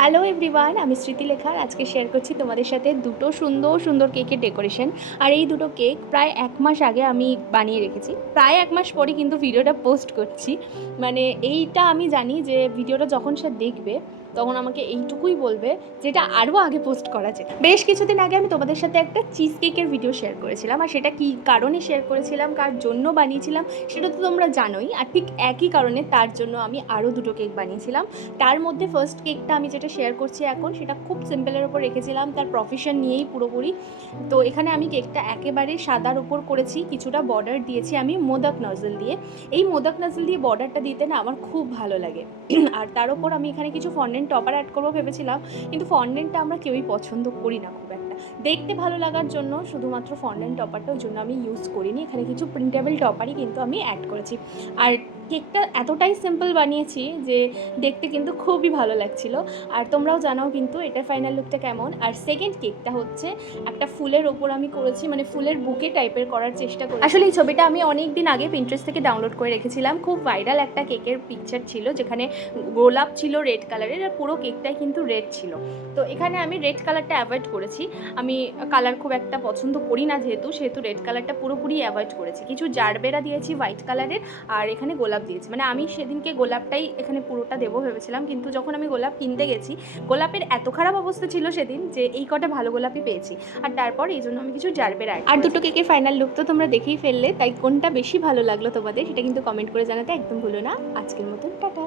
Hello everyone, আমি স্মৃতিলেখা। আজকে share করছি তোমাদের সাথে দুটো সুন্দর সুন্দর কেকের ডেকোরেশন। আর এই দুটো কেক প্রায় 1 মাস আগে আমি বানিয়ে রেখেছি। প্রায় 1 মাস পরে কিন্তু ভিডিওটা পোস্ট করছি। মানে এইটা আমি জানি যে ভিডিওটা যখন সে দেখবে তখন আমাকে এইটুকুই বলবে যেটা আরও আগে পোস্ট করা যায়। বেশ কিছুদিন আগে আমি তোমাদের সাথে একটা চিজ কেকের ভিডিও শেয়ার করেছিলাম, আর সেটা কী কারণে শেয়ার করেছিলাম, কার জন্য বানিয়েছিলাম সেটা তো তোমরা জানোই। আর ঠিক একই কারণে তার জন্য আমি আরও দুটো কেক বানিয়েছিলাম। তার মধ্যে ফার্স্ট কেকটা আমি যেটা শেয়ার করছি এখন, সেটা খুব সিম্পলের ওপর রেখেছিলাম, তার প্রফেশন নিয়েই পুরোপুরি। তো এখানে আমি কেকটা একেবারে সাদার ওপর করেছি, কিছুটা বর্ডার দিয়েছি আমি মোদক নজল দিয়ে। এই মোদক নজল দিয়ে বর্ডারটা দিতে না আমার খুব ভালো লাগে। আর তার ওপর আমি এখানে কিছু ফন্ডেন্ট টপার অ্যাড করবো ভেবেছিলাম, কিন্তু ফন্ডেন্টটা আমরা কেউই পছন্দ করি না খুব একটা। দেখতে ভালো লাগার জন্য শুধুমাত্র ফন্ডেন্ট টপারটা ওই জন্য আমি ইউজ করিনি। এখানে কিছু প্রিন্টেবল টপারই কিন্তু আমি অ্যাড করেছি। আর কেকটা এতটাই সিম্পল বানিয়েছি যে দেখতে কিন্তু খুবই ভালো লাগছিল। আর তোমরাও জানাও কিন্তু এটার ফাইনাল লুকটা কেমন। আর সেকেন্ড কেকটা হচ্ছে একটা ফুলের ওপর আমি করেছি, মানে ফুলের বুকে টাইপের করার চেষ্টা করি। আসলে এই ছবিটা আমি অনেক দিন আগে পিন্টারেস্ট থেকে ডাউনলোড করে রেখেছিলাম। খুব ভাইরাল একটা কেকের পিকচার ছিল যেখানে গোলাপ ছিল রেড কালারের, আর পুরো কেকটাই কিন্তু রেড ছিল। তো এখানে আমি রেড কালারটা অ্যাভয়েড করেছি। আমি কালার খুব একটা পছন্দ করি না, সেহেতু রেড কালারটা পুরোপুরি অ্যাভয়েড করেছি। কিছু জারবেরা দিয়েছি হোয়াইট কালারের, আর এখানে গোলাপ দিয়েছি। মানে আমি সেদিনকে গোলাপটাই এখানে পুরোটা দেবো ভেবেছিলাম, কিন্তু যখন আমি গোলাপ কিনতে গেছি, গোলাপের এত খারাপ অবস্থা ছিল সেদিন যে এই কটা ভালো গোলাপই পেয়েছি। আর তারপর এই জন্য আমি কিছু জারবেরা আর দুটো কেকের ফাইনাল লুক তো তোমরা দেখেই ফেললে, তাই কোনটা বেশি ভালো লাগলো তোমাদের সেটা কিন্তু কমেন্ট করে জানাতে একদম ভুলো না। আজকের মতন টাটা।